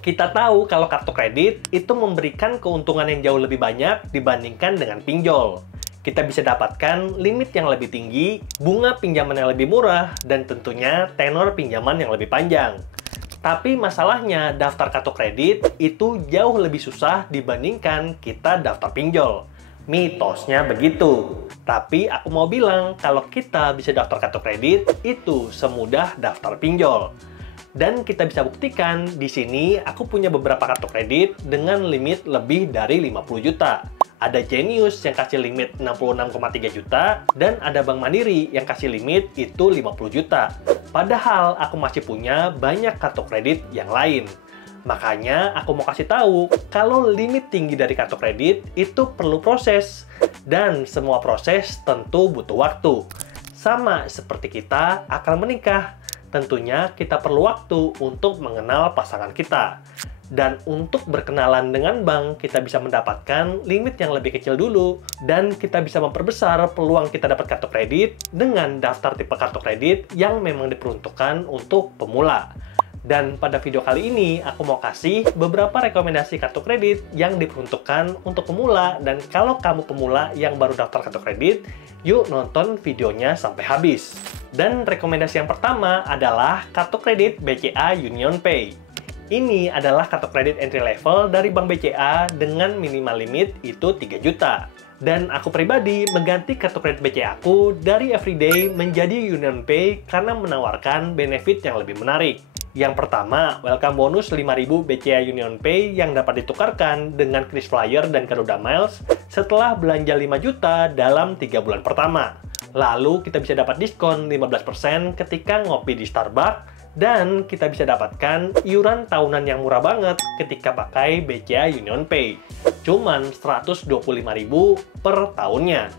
Kita tahu kalau kartu kredit itu memberikan keuntungan yang jauh lebih banyak dibandingkan dengan pinjol. Kita bisa dapatkan limit yang lebih tinggi, bunga pinjaman yang lebih murah, dan tentunya tenor pinjaman yang lebih panjang. Tapi masalahnya, daftar kartu kredit itu jauh lebih susah dibandingkan kita daftar pinjol. Mitosnya begitu. Tapi aku mau bilang, kalau kita bisa daftar kartu kredit, itu semudah daftar pinjol. Dan kita bisa buktikan, di sini aku punya beberapa kartu kredit dengan limit lebih dari 50 juta. Ada Genius yang kasih limit 66,3 juta, dan ada Bank Mandiri yang kasih limit itu 50 juta. Padahal aku masih punya banyak kartu kredit yang lain. Makanya aku mau kasih tahu, kalau limit tinggi dari kartu kredit itu perlu proses. Dan semua proses tentu butuh waktu. Sama seperti kita akan menikah. Tentunya kita perlu waktu untuk mengenal pasangan kita. Dan untuk berkenalan dengan bank, kita bisa mendapatkan limit yang lebih kecil dulu. Dan kita bisa memperbesar peluang kita dapat kartu kredit dengan daftar tipe kartu kredit yang memang diperuntukkan untuk pemula. Dan pada video kali ini, aku mau kasih beberapa rekomendasi kartu kredit yang diperuntukkan untuk pemula. Dan kalau kamu pemula yang baru daftar kartu kredit, yuk nonton videonya sampai habis. Dan rekomendasi yang pertama adalah kartu kredit BCA UnionPay. Ini adalah kartu kredit entry level dari Bank BCA dengan minimal limit itu 3 juta. Dan aku pribadi mengganti kartu kredit BCA aku dari Everyday menjadi UnionPay karena menawarkan benefit yang lebih menarik. Yang pertama, welcome bonus 5.000 BCA UnionPay yang dapat ditukarkan dengan KrisFlyer dan Garuda Miles setelah belanja 5 juta dalam 3 bulan pertama. Lalu kita bisa dapat diskon 15% ketika ngopi di Starbucks, dan kita bisa dapatkan iuran tahunan yang murah banget ketika pakai BCA UnionPay. Cuman 125.000 per tahunnya.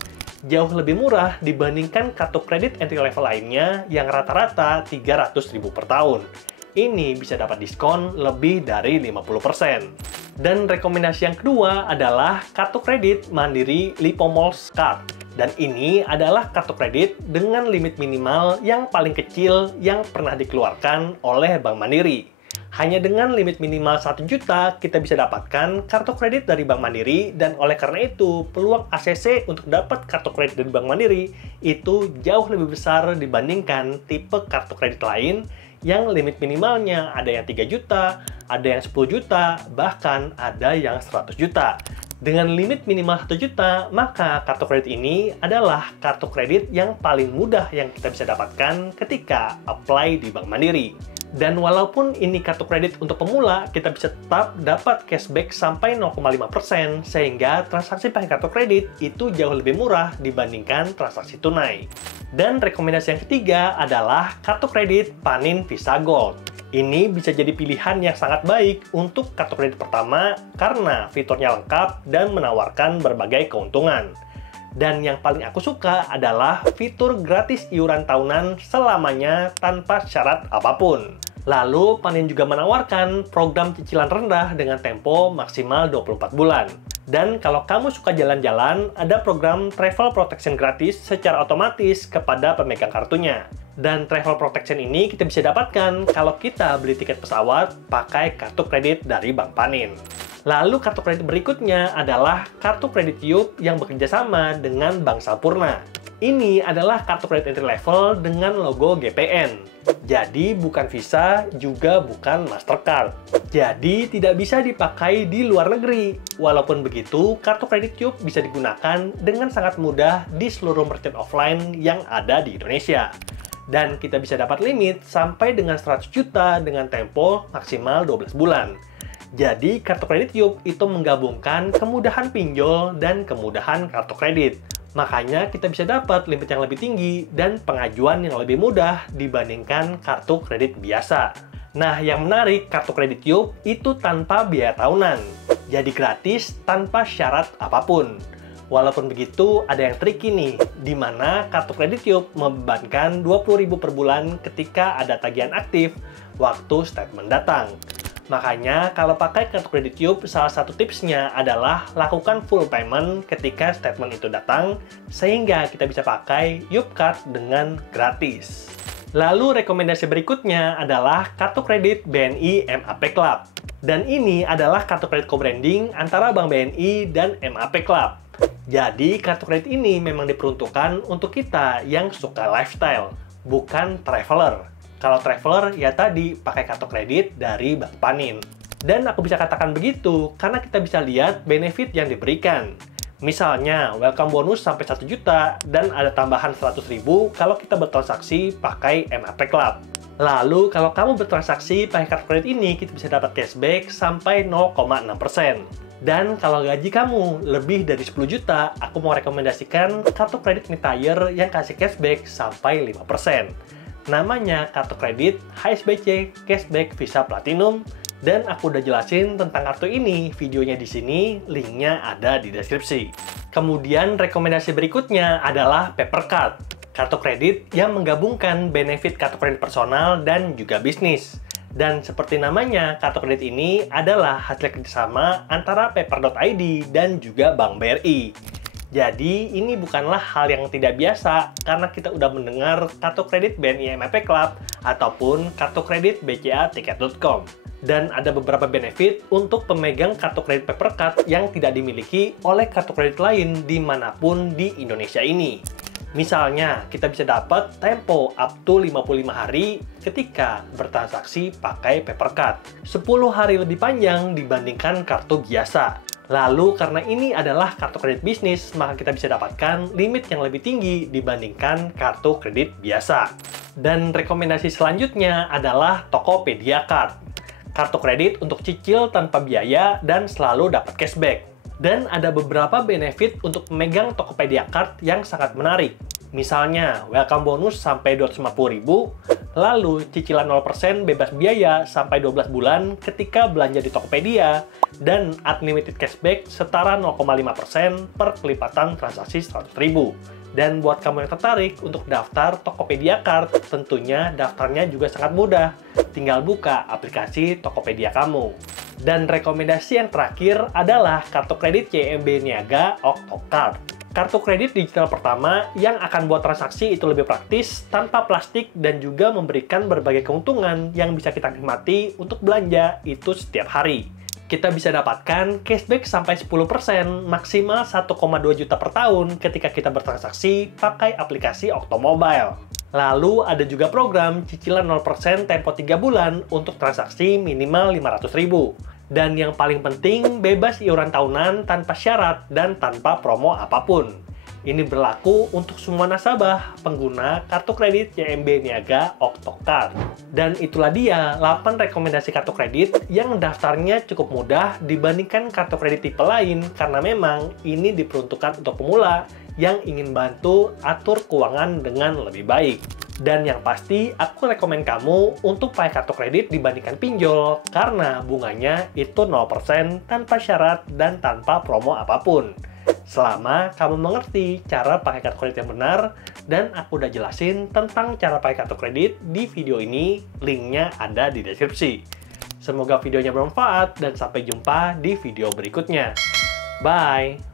Jauh lebih murah dibandingkan kartu kredit entry level lainnya yang rata-rata 300.000 per tahun. Ini bisa dapat diskon lebih dari 50%. Dan rekomendasi yang kedua adalah kartu kredit Mandiri Lipomalls Card. Dan ini adalah kartu kredit dengan limit minimal yang paling kecil yang pernah dikeluarkan oleh Bank Mandiri. Hanya dengan limit minimal 1 juta, kita bisa dapatkan kartu kredit dari Bank Mandiri, dan oleh karena itu, peluang ACC untuk dapat kartu kredit dari Bank Mandiri itu jauh lebih besar dibandingkan tipe kartu kredit lain yang limit minimalnya ada yang 3 juta, ada yang 10 juta, bahkan ada yang 100 juta. Dengan limit minimal 1 juta, maka kartu kredit ini adalah kartu kredit yang paling mudah yang kita bisa dapatkan ketika apply di Bank Mandiri. Dan walaupun ini kartu kredit untuk pemula, kita bisa tetap dapat cashback sampai 0,5%, sehingga transaksi pakai kartu kredit itu jauh lebih murah dibandingkan transaksi tunai. Dan rekomendasi yang ketiga adalah kartu kredit Panin Visa Gold. Ini bisa jadi pilihan yang sangat baik untuk kartu kredit pertama karena fiturnya lengkap dan menawarkan berbagai keuntungan. Dan yang paling aku suka adalah fitur gratis iuran tahunan selamanya tanpa syarat apapun. Lalu, Panin juga menawarkan program cicilan rendah dengan tempo maksimal 24 bulan. Dan kalau kamu suka jalan-jalan, ada program Travel Protection gratis secara otomatis kepada pemegang kartunya. Dan Travel Protection ini kita bisa dapatkan kalau kita beli tiket pesawat pakai kartu kredit dari Bank Panin. Lalu kartu kredit berikutnya adalah kartu kredit Yup yang bekerja sama dengan Bank Sampurna. Ini adalah kartu kredit entry level dengan logo GPN. Jadi bukan Visa, juga bukan Mastercard. Jadi tidak bisa dipakai di luar negeri. Walaupun begitu, kartu kredit Yup bisa digunakan dengan sangat mudah di seluruh merchant offline yang ada di Indonesia. Dan kita bisa dapat limit sampai dengan 100 juta dengan tempo maksimal 12 bulan. Jadi, kartu kredit Yup itu menggabungkan kemudahan pinjol dan kemudahan kartu kredit. Makanya kita bisa dapat limit yang lebih tinggi dan pengajuan yang lebih mudah dibandingkan kartu kredit biasa. Nah, yang menarik, kartu kredit Yup itu tanpa biaya tahunan. Jadi gratis tanpa syarat apapun. Walaupun begitu, ada yang tricky nih, di mana kartu kredit Yup membebankan 20.000 per bulan ketika ada tagihan aktif waktu statement datang. Makanya, kalau pakai kartu kredit Yup, salah satu tipsnya adalah lakukan full payment ketika statement itu datang, sehingga kita bisa pakai Yup Card dengan gratis. Lalu rekomendasi berikutnya adalah kartu kredit BNI MAP Club. Dan ini adalah kartu kredit co-branding antara Bank BNI dan MAP Club. Jadi kartu kredit ini memang diperuntukkan untuk kita yang suka lifestyle, bukan traveler. Kalau traveler ya tadi pakai kartu kredit dari Bank Panin. Dan aku bisa katakan begitu karena kita bisa lihat benefit yang diberikan. Misalnya, welcome bonus sampai 1 juta dan ada tambahan 100.000 kalau kita bertransaksi pakai MAP Club. Lalu, kalau kamu bertransaksi pakai kartu kredit ini, kita bisa dapat cashback sampai 0,6%. Dan kalau gaji kamu lebih dari 10 juta, aku mau rekomendasikan kartu kredit Mitire yang kasih cashback sampai 5%. Namanya kartu kredit HSBC Cashback Visa Platinum. Dan aku udah jelasin tentang kartu ini, videonya di sini, linknya ada di deskripsi. Kemudian rekomendasi berikutnya adalah Papercard, kartu kredit yang menggabungkan benefit kartu kredit personal dan juga bisnis. Dan seperti namanya, kartu kredit ini adalah hasil kerjasama antara Paper.id dan juga Bank BRI. Jadi, ini bukanlah hal yang tidak biasa karena kita udah mendengar kartu kredit BNI MAP Club ataupun kartu kredit BCA Tiket.com. Dan ada beberapa benefit untuk pemegang kartu kredit Papercard yang tidak dimiliki oleh kartu kredit lain dimanapun di Indonesia ini. Misalnya, kita bisa dapat tempo up to 55 hari ketika bertransaksi pakai Papercard. 10 hari lebih panjang dibandingkan kartu biasa. Lalu, karena ini adalah kartu kredit bisnis, maka kita bisa dapatkan limit yang lebih tinggi dibandingkan kartu kredit biasa. Dan rekomendasi selanjutnya adalah Tokopedia Card. Kartu kredit untuk cicil tanpa biaya dan selalu dapat cashback. Dan ada beberapa benefit untuk memegang Tokopedia Card yang sangat menarik. Misalnya, welcome bonus sampai 250.000, lalu cicilan 0% bebas biaya sampai 12 bulan ketika belanja di Tokopedia, dan unlimited cashback setara 0,5% per kelipatan transaksi 100.000. Dan buat kamu yang tertarik untuk daftar Tokopedia Card, tentunya daftarnya juga sangat mudah. Tinggal buka aplikasi Tokopedia kamu. Dan rekomendasi yang terakhir adalah kartu kredit CIMB Niaga Octocard. Kartu kredit digital pertama yang akan buat transaksi itu lebih praktis, tanpa plastik, dan juga memberikan berbagai keuntungan yang bisa kita nikmati untuk belanja itu setiap hari. Kita bisa dapatkan cashback sampai 10%, maksimal 1,2 juta per tahun ketika kita bertransaksi pakai aplikasi Octomobile. Lalu ada juga program cicilan 0% tempo 3 bulan untuk transaksi minimal 500.000. Dan yang paling penting, bebas iuran tahunan tanpa syarat dan tanpa promo apapun. Ini berlaku untuk semua nasabah pengguna kartu kredit CIMB Niaga Octocard. Dan itulah dia 8 rekomendasi kartu kredit yang daftarnya cukup mudah dibandingkan kartu kredit tipe lain karena memang ini diperuntukkan untuk pemula yang ingin bantu atur keuangan dengan lebih baik. Dan yang pasti, aku rekomen kamu untuk pakai kartu kredit dibandingkan pinjol karena bunganya itu 0% tanpa syarat dan tanpa promo apapun. Selama kamu mengerti cara pakai kartu kredit yang benar, dan aku udah jelasin tentang cara pakai kartu kredit di video ini, linknya ada di deskripsi. Semoga videonya bermanfaat dan sampai jumpa di video berikutnya. Bye!